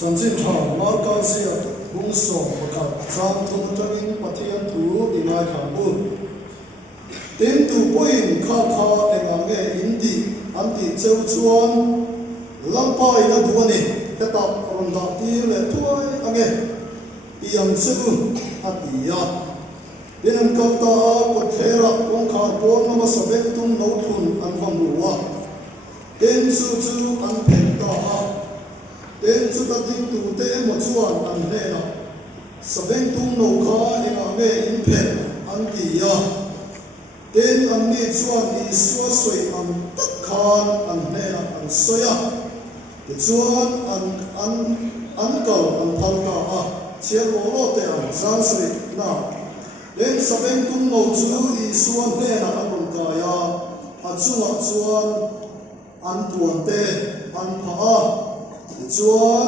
Chẳng chinh thảo mar cao xe bung sổ một cặp giang thu cho in pathian thủ đi ngay khả bu tin tu poin kha kha em nghe indi anti châu chuan lampai na duani ta ta ron da ti le tuai ange iam chu atia bên cạnh ta có thể là con khả bốn mà sắp đến tung nấu thun ăn vòng lúa đến su chu ăn phèn ta đến su ta tin tu tế một chuan ăn nè na sắp đến tung nấu khá em nghe in phèn ăn tia đến ăn nè chuan đi xua soi ăn tất khan ăn nè na ăn soya để chuan ăn cầu ăn thal ta chiên lỗ te ăn giang sri na đến sắp đến tung nấu chú đi xuân nè là ăn bún cà ya, ăn chuột chuan, ăn tuần tê, ăn phá, chuan,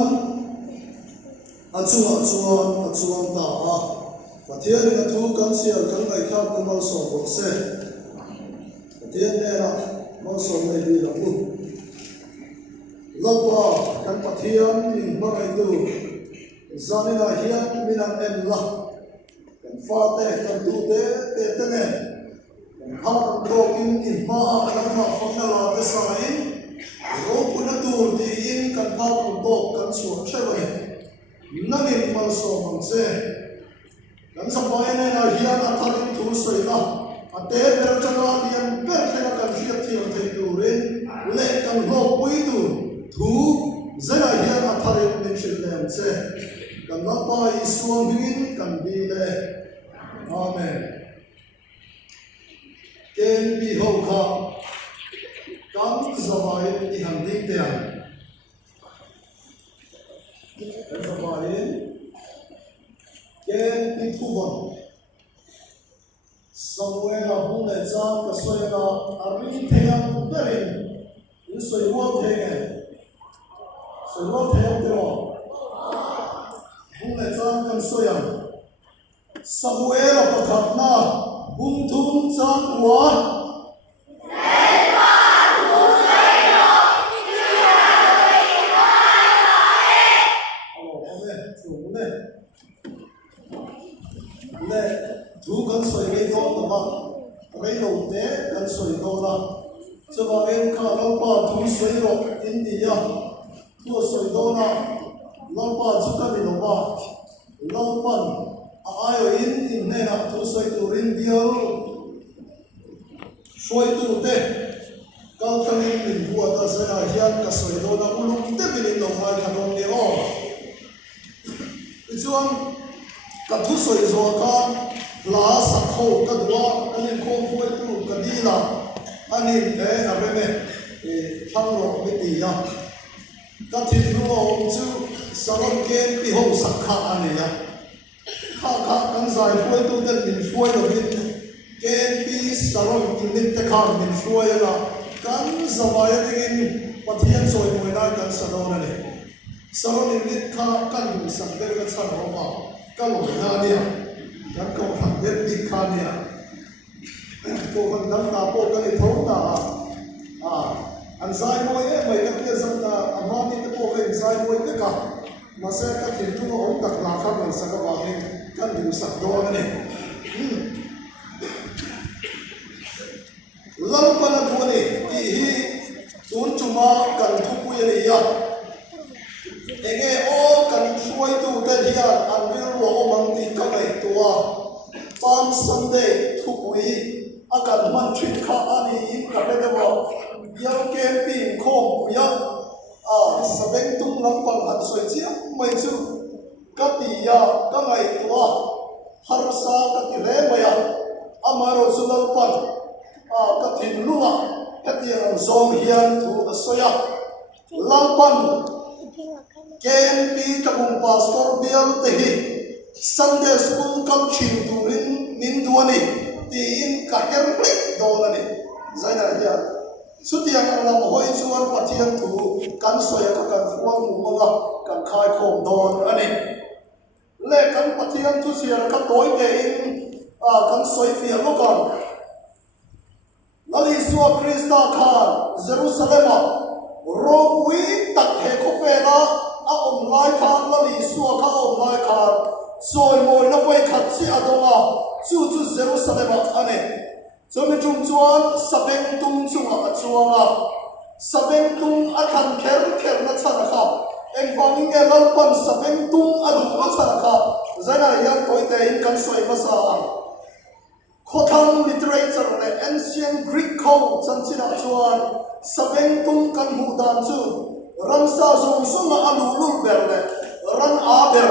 ăn chuột ta, và thiên là thu cán xia cán ngày khác cũng mang sổ bộ xe, thiên nè là mang sổ này đi là bu, lâu qua cán bát thiên mình mang ngày tu, gia đình là hiền mình ăn em là pha tê cần tu tê tê tê nè ha đồ kim in ma kan ma phong na la te sa in ro pu na tu ti in kan pa pu bo kan su che ba na ni mal so mang se kan sa pai ne na hian a tharin tu soi la a te per cha la dian per te na kan hiat thi te tu ren le kan ho pui tu thu zana hian a tharin min shil lem che kan la pa i suang hin kan bi le Amen. Ken bi ho kha kam zawai i han ding te an. Zawai ken bi thu bon. Samuel hung le cha ka soi na arin the an berin. In soi wo the nge. Soi wo the an te ro. Hung le cha kan soi an. Samuel pakat na bung thun chang wa le thu kan soi ge do ta ba rei lo te kan soi do na chawa en kha lo pa thu soi ro india thu soi do na lo pa chu ta ni lo ba lo pan ayo in ne na tu soi tu rin dio soi tu te kal tang in min bua ta sa na hian ka soi do na ulung te bin lo ma ka dong ne o chuan ka thu soi zo ka la sa kho ka dua ani ko phoi tu ka di la ani le a be me thang ro me ti ya ka thi ru o chu salon ke pi ho sak kha ani ya kha kan zai phoi tu ten min phoi lo bin ken pi saron in min te kha min phoi la kan zawai ding in pathian soi moi na kan sadon ne saron in min kha kan sak der ka chan ro ma kan lo na dia kan ko thang der bi kha dia ko kan dam ta po kan i thong ta an zai moi e mai ka ke zam ta amani te po ka zai moi te ka ma se ka tin tu ong tak la kha man sa ka ba he kan du sak do ne lam pa na du ne ti hi tun chuma kan thu pu ye ya enge o kan suai tu ta hian an vil ro o mang ti ka mai tua palm sunday thu pui akan man thit kha ani in ka be de bo yau ke pi khom ya sabeng tung lam pang han soi chia mai chu ka ti ya ka ngai tua har sa ka ti re maya amaro sulal pan ka tin lunga ka ti ang zom hian thu ka soya lam pan ken pi ka bung pastor bial te hi sunday school kam chin turin nin duani ti in ka ker plik do na ni zaina ya sutiang ang lam hoi chuan pathian thu kan soya ka kan fuang mu manga kan khai khom don ani le kan pathian thu sia ka toy te in kan soi fi lo kan lali suwa krista khan jerusalem ro pui tak he ko fe na a om lai kha donga chu Jerusalem ane zomi chung chuan sabeng tung chunga chuanga sabeng tung athan kher na chana kha engwangin e lalpan sabeng tung adu na chana kha zana yang koite in kan soi masa khothang literature le ancient Greek code chanchina chuan sabeng tung kan mu dan chu ran sa zong sunga alulul berle ran aber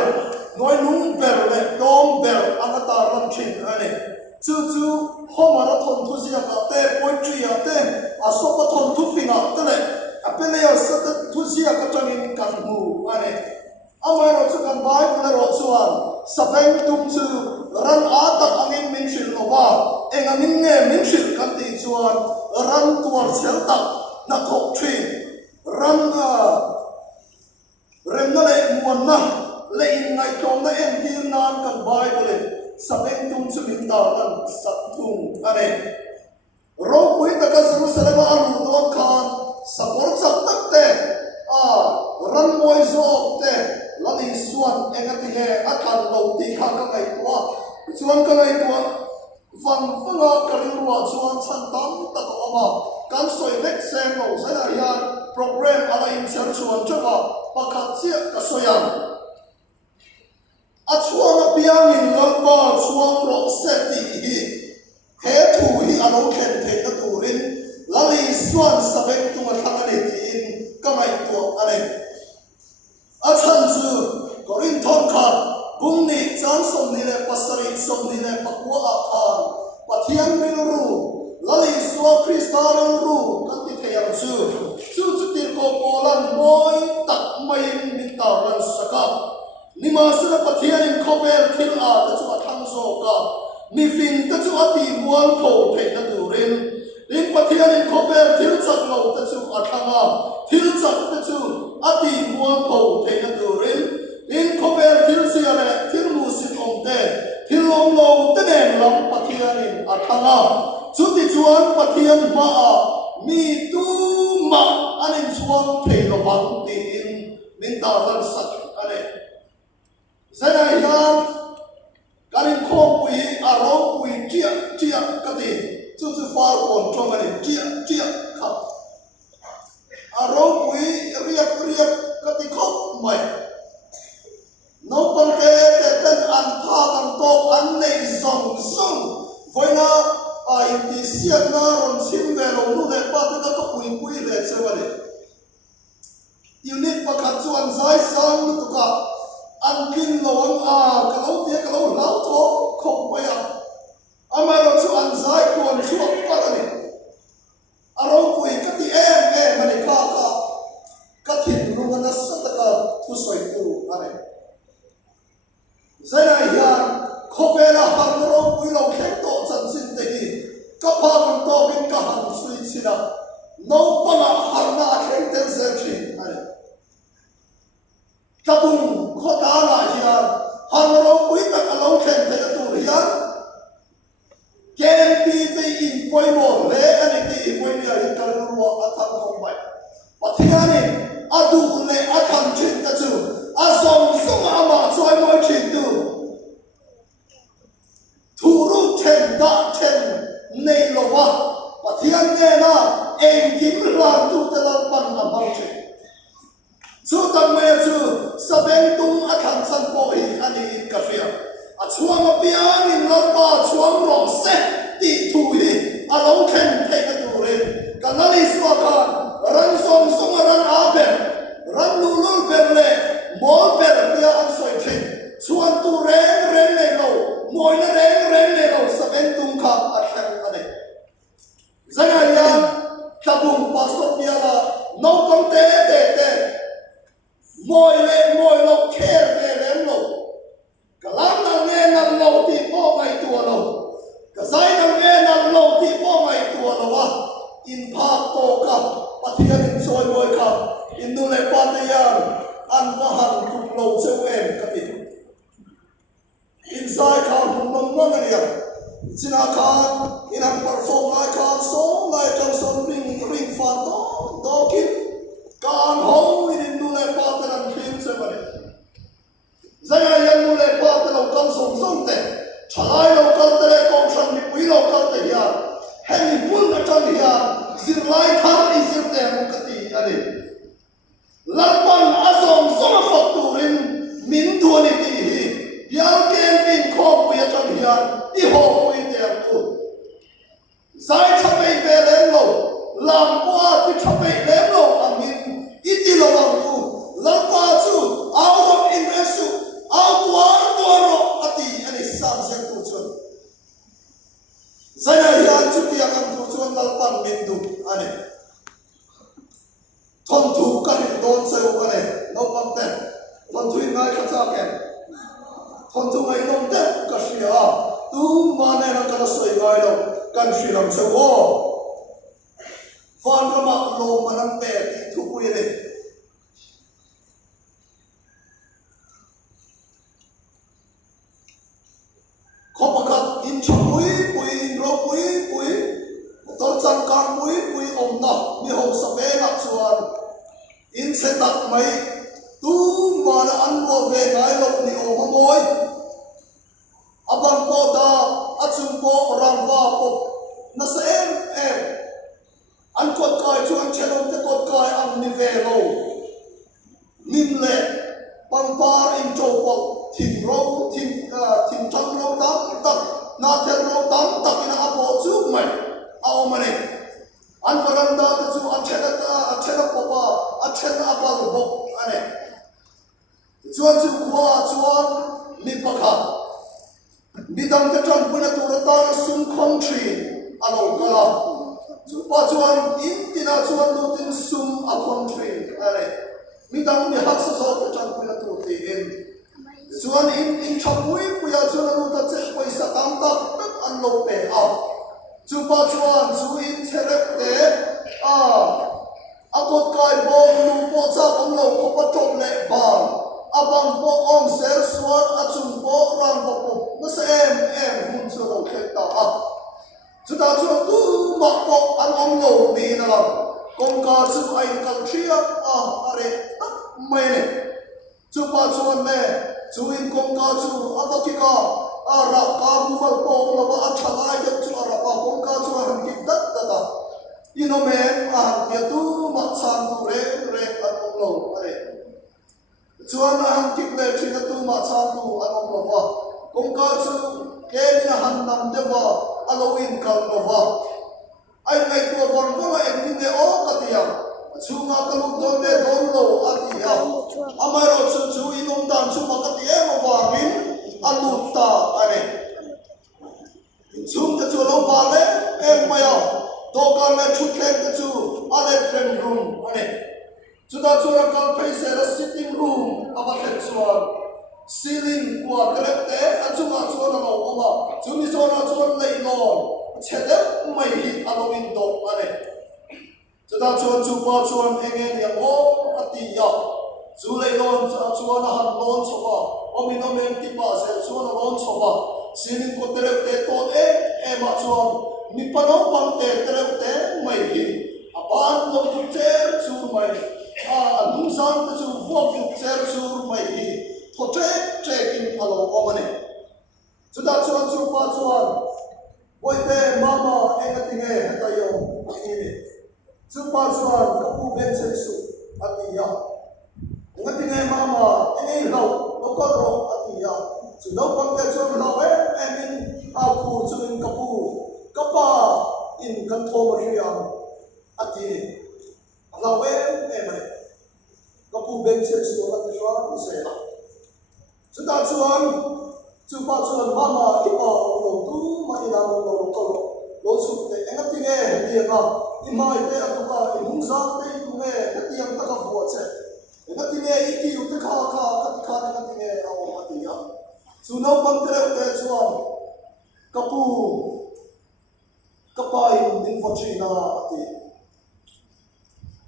noi nung berle dom ber anata ran chin ane chu homara thon thu sia ka te poetry ya te asopa thon thu finga te le apele ya sat thu sia ka tangin kan mu ane amai ro chu kan bible ro chuan sabeng tung chu ran atak angin min shil owa engangin nge min shil kan ti chuan ran tuar sel tak na thok thin ran remna le muan na le in ngai tong na en dir nan kan bible sabeng tung chu min ta ran sat thung ane ro pui ta ka Jerusalem alu do khan sapor chak tak te ran moi zo te lani suan engati he akan lo ti kha ka ngai tua chuan ka ngai tua van fanga karilwa chuan chan tam ta ko ama kan soi vek sem lo sana ya program ala in char chuan chawa pakhat sia ka soyan a chuan a piang in lalpa chuan ro seti hi he thu hi alo khen the na turin lali suan sabek tunga thangani tin ka ngai tua ane a chan chu korin thon khan bungni chan som ni le pasari som ni le pakwa a khan pathian min ru lali suwa kristal ru kan ti thayam chu tir ko polan moi tak mai min ta ran saka nima sira pathian in khobel thil a ta chu athang zo ka mi fin ta chu ati muang tho the na turin in pathian in khobel thil chak lo ta chu athanga thil chak ta chu ati muang tho the na turin in khobel thil sia le thil mu sin om te thil om lo te nem lam pathian in athanga chu ti chuan pathian ma a mi tu ma anin chuan thei lo wang ti in min ta ran sak ane zana hian karin khom pui aro pui chia kati chu far kon chong ani chia kha aro pui riak kati khop mai no pan te ten an tha kan to an nei zong voina a in ti siat na ron sim ve lo nu le pa te ka to pui le chewale unit pakhat chuan zai sang tu ka an kin lo ang ka lo lau tho khop mai ama ro chu an zai kon chu pa ni aro pui ka ti em mani ka thin lu na sa ta ka thu soi tu ane zai ya khopela han ro pui lo khet to chan sin te hi ka pa kan to bin ka han sui china no pa na har na khen ten se chi ane kabung khota na hian han ro pui tak alo khen te tu hian ken ti te in poimo le ani ti poimi ai kal ro athang khom bai pathiani adu le athang chin ta chu azom sung ama choi moi chin tu thuru ten da ten nei lo wa pathian ne na em kim ran tu te lan pan amang che chu tam me chu sabeng tung athang san po hi ani ka fia a chuang a piang in lo pa chuang ro se ti thu hi a lo khen the ka tu re kanali swa ka ran song ran a ber ran lu ber le mo ber pia an soi khen chuan tu reng le lo moi na reng le lo sabeng tung kha a thang ane zanga ya kabung pasok pia la no kom te moi lo kher le lo kalam na nge na lo ti po mai tua lo ka zai na nge na lo ti po mai tua lo wa in pha to ka pathian in soi moi ka in nu le pa te yang an va han tu lo cheu em ka ti in zai ka hum mong ya china khan in an perform lai khan so lai khan so ring fa to kin kan ho in nu le pa te an khim se ba cha ken thon tu ngai nom te ka sia tu ma ne na ka soi ngai lo kan si lam se wo van ka ma lo manam pe tu pu ye khopakat in chapui pui in ro pui tor chang kar pui om na ni ho sa ve na chuan in se tak mai tu ma na an ro ve ngai lo ni o ma moi abang po da achum po rang va po na se em an kot kai chuan chelom te kot kai am ni ve lo nim le pang par in chou po thim ro thim thang ro tam tak na thel ro tam tak ina apo chu mai ao mane an varanda te chu achela papa achela abal bo ane chuan chu kwa chuan mi pakha bidang te tron puna tu ra ta sum khom thri alo kala chu pa chuan in tina chuan lu tin sum a khom thri ane bidang mi hak sa so te tron puna tu ti in chuan in thapui puya chuan lu ta che paisa tam tak an lo pe a chu pa chuan chu in therek te a kot kai bo lu po cha om lo ko pa top le ba abang po om ser suat achum po rang po na sa em hun chu lo khet ta a chu ta chu tu ma po an om lo ni na la kong ka chu ai kal thia are mai ne chu pa chuan ne chu in kong ka chu atakika ra ka mu fal po lo ba athalai de chu ra pa kong ka chu han ki dat da ino men ya tu ma chan tu re an om lo are chuan han kik le thina tu ma chan tu an om lo wa kong ka chu ke ni han nam de wa aloin kal lo wa ai ngai tu bon ko la en ni o ka tia chu ma ka lu don de don lo a ti ya amai ro chu inom dan chu ma ka ti e ma wa min alu ta ane chung te chu lo ba le em ma ya do ka le chu ken te chu ale tren room ane chu da chu ra ka pei se la sitting room aba khet chuan ceiling kwa grep te a chu ma chu na lo ma chu mi so na chu le non chede mai hi aloin do ane chu da chu pa chuan enge ni o ati ya chu le non chuan a han lon chowa omin omen ti pa se chuan lon chowa ceiling ko tere te to e ma chuan ni pano pang te tere te mai hi apan lo tu cher chu mai lung san te chu vuak tu cher chu mai hi to trekin alo omane chu da chu pa chuan boite mama engatinge hatayo ni chu pa chuan kapu ben se su atiya engatinge mama ene lo ko ro atiya chu lo pang te chu lo emin a khu chu in kapu kapa in kan tho riam ati lo emai kapu ben se su atiya se la chu ta chuan chu pa chuan mama ipa lo tu ma ina lo ko lo su te engatinge dia ka imai te atuka inung sa te tu nge atiam ta ka fu che engatinge iki u te kha engatinge au atia chu no pang tre te chuan kapu kapai din fo chi na ati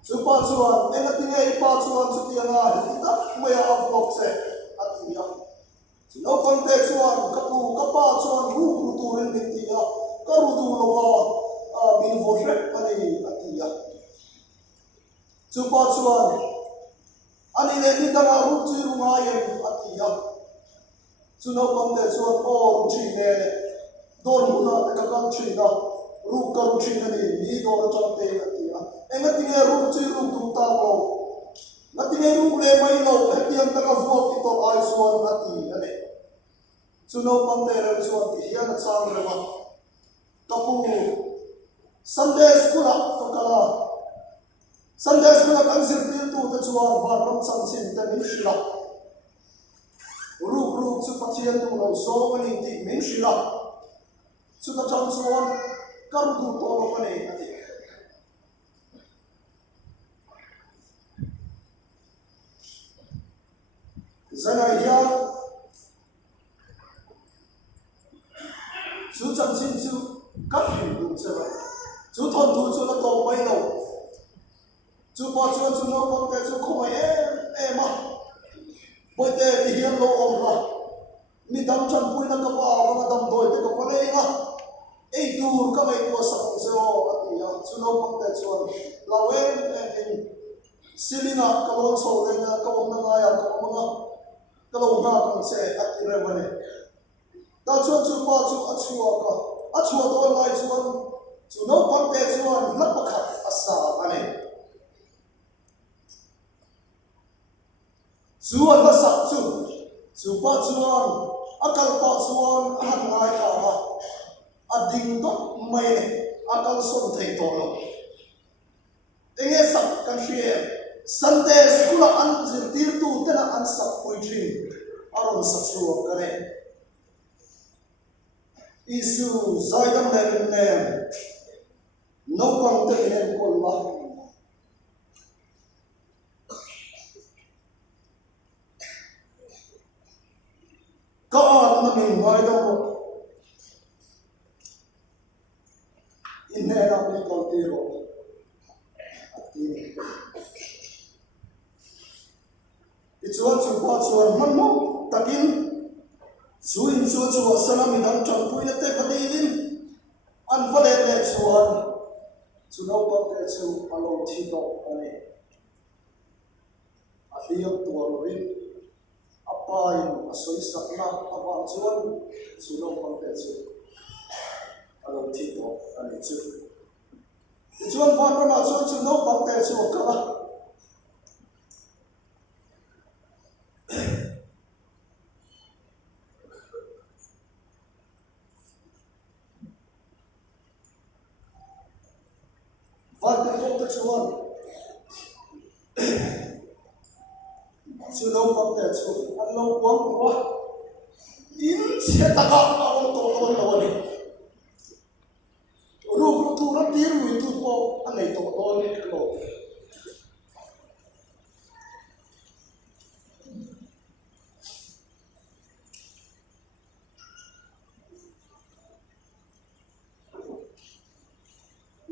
chu pa chuan engatinge ipa chuan chu ti nga ta me a vlog che atia chu no pang te chuan kapu kapa chuan ru tu ren din ti ya ka ru tu lo wa min fo tre ani atia chu pa chuan ani le ni ta ru chi ru nga ye atia chu no pang te chuan o ru chi ne dor mu na te ka kan chi na ru ka ru chi ni dor cham te atia engati nge ru chi ru tu ta lo ngati nge ru le mai lo hetiam ta ka fu ki to ai suan ati ane chu no pang te re chuan ti hian chang re ma kapu Sunday school to kala Sunday school kan sir til tu ta chuan van ram chang sin ta min shila ru chu pathian tu lo so mani ti min shila chu ta chang chuan kar tu to lo mani ati zana ya nó con cái chú không em mà bây giờ thì hiện lộ ông ra mi đâm chân bụi nó có vào và đâm đôi thì có vào đây à ấy tu các mấy tu sắp xeo thì chú nó con cái chú là em Silina kalau soalnya kalau nangaya kalau mana kalau nggak kan saya akhirnya mana. Dah cuan cuba cuba cuba ka tuan lai cuan cuno pantai cuan lepas asal mana. Cuan masak cuba cuan akal pak cuan hangai kah ading tu mai akal sontai tolong. Ingat sak kan share. Sunday school an zirtir tu tena an sak poetry aron sak suwa kare isu zaidam ne no pang te inen kolba ka na min zaidam inne na mi kaltiro chuan chupa chuan man mo takin chuin chu sana mi dam chang pui na te padin an vale le chuan chu no pa te chu alo thi to ane a hiam tuar rin apa in asoi sakna awan chuan chu no pa te chu alo thi to ane chu chuan van ra chuan chu no pa te chu ka Van der Kopf chuan chu no pam te chu an lo kwang kwa in che ta ka on to ni ru tu ra tir wi tu po an nei to ni lo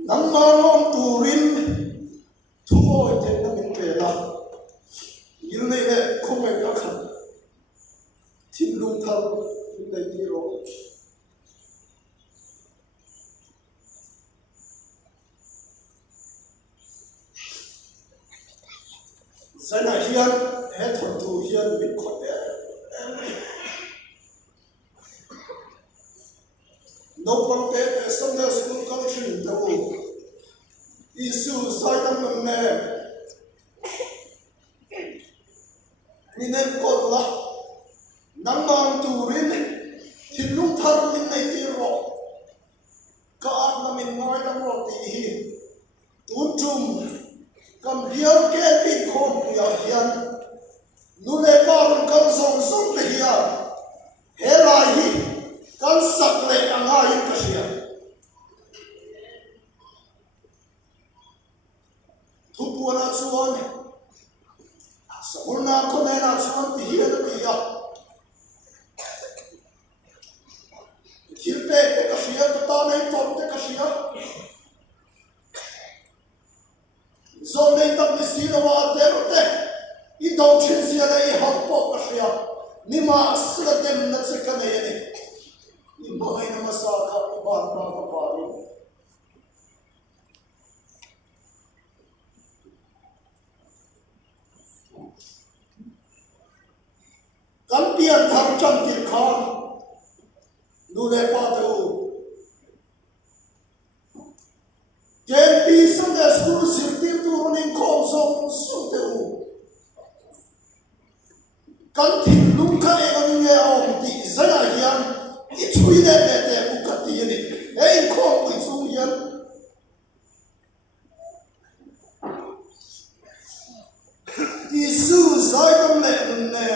nang ma nom turin thumoi te na min pe la il nei le khome ka khan thin lung thal nei ni ro zana hian he thon tu hian min khot e no pam te Sunday school culture da wo isu zaidam ne minen kolla nangman turin thilung thar min nei ti ro ka na min ngai dam ro ti hi tun tum kam biar ke pi khom ya hian nu le par kan song song te hiya he lai hi kan sak le anga hi ka sia thupuana chuan samurna khonena chuan ti hian ti ya thilpe te ka sia ta nei tom te ka sia zo nei tam ni si no wa te ro te I dau chin sia nei hot po ka sia ni ma sla tem na che ka nei ni ni mai na masa ka ba na ka pa ni kan pian thar cham ti khan nu le pa tu ken pi Sunday school sirti tu running khom song su te u kan thin lung kha e kan nge om ti zana hian I chui le le te u ka ti ni ei khom pu chu hian isu zaidam le ne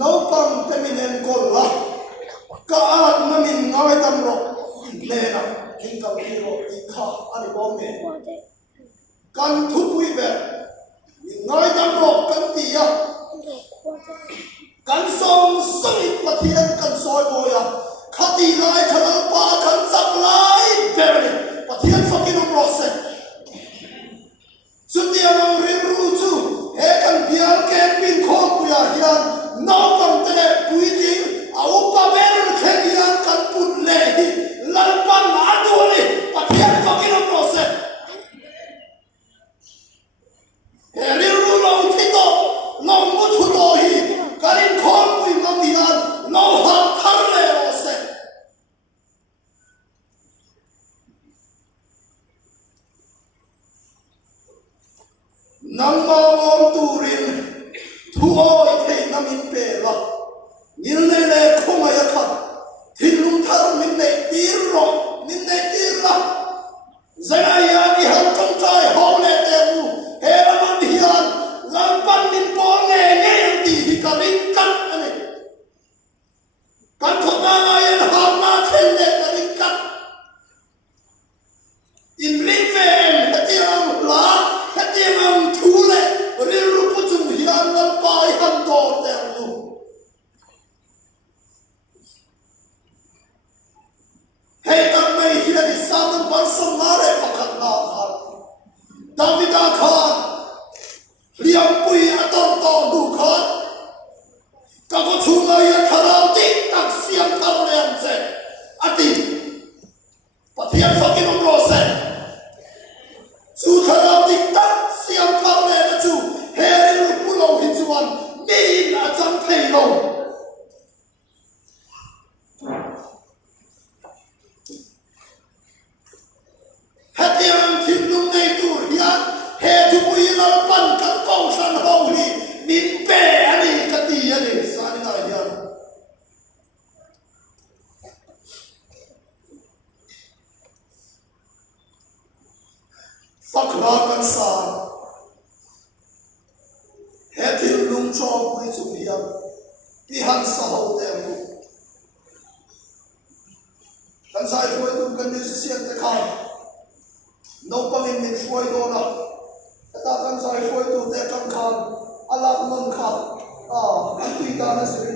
no pang te minen kolla ka at na min ngai dam ro le na king ka ro I kha ani bom me kan thu pui be min ngai dam ro kan ti ya kan song soi pathian kan soi boya khati lai khanal pa kan sak lai be pathian fakin ro se สุดที่เราเรียนรู้จู่เฮกันเบียร์แกปินของปุยาฮินน้องกันเตะปุยจิงเอาปะเบลแค่ยันกันปุ่นเล่ลันปันอันดูเลยปะเทียนฟังกินโปรเซสเฮเรียนรู้เราที่โตน้องมุทุโตฮีการินของปุยมามีอันน้องหักทะเลโอเซน้ำมาอมตูรินทุโอยเทน้ำมินเปล่ายินเล่คงไม่ขัดทิ้งลุงทารมินเนตีรอมินเนตีระเจ้าอย่าดิหันจงใจหอมเล่เตมูเฮรามันดิฮันลังปันมินปองเงยยังตีฮิการินกันอันนี้กันทุกนามายันหอมมาเทนเล่การินกันอินริเวนเฮติอัมลาเฮติอัมทูเล่เรียนรู้ปุจุฮิอันลังไปฮันโตเตมูเฮตังไม่ฮิลดิสามันบันสมาเรปกันนาคันดาวิดาคันเลี้ยงปุยอัตโตดูคันก็ก็ชูมายันคาราติตักเสียงทะเลนเซอติปะเทียนฟังกินโรเซชูคาราติตักเสียงทะเลนจูเฮริลุปุโลหิจวันนี่อาจารย์เทโลHatian timnum nei tur hian he tu pui lar pan kan kong san ho hi min pe ani ka ti ani san na hian fakra kan san he timnum cho pui chu hian ti han sa ho te mu kan sai foi tu kan ni sian te khan nấu bằng hình mình phơi đồ nào, ta cần sai phơi đồ để cần khăn, Allah mong khăn, anh tùy ta là sự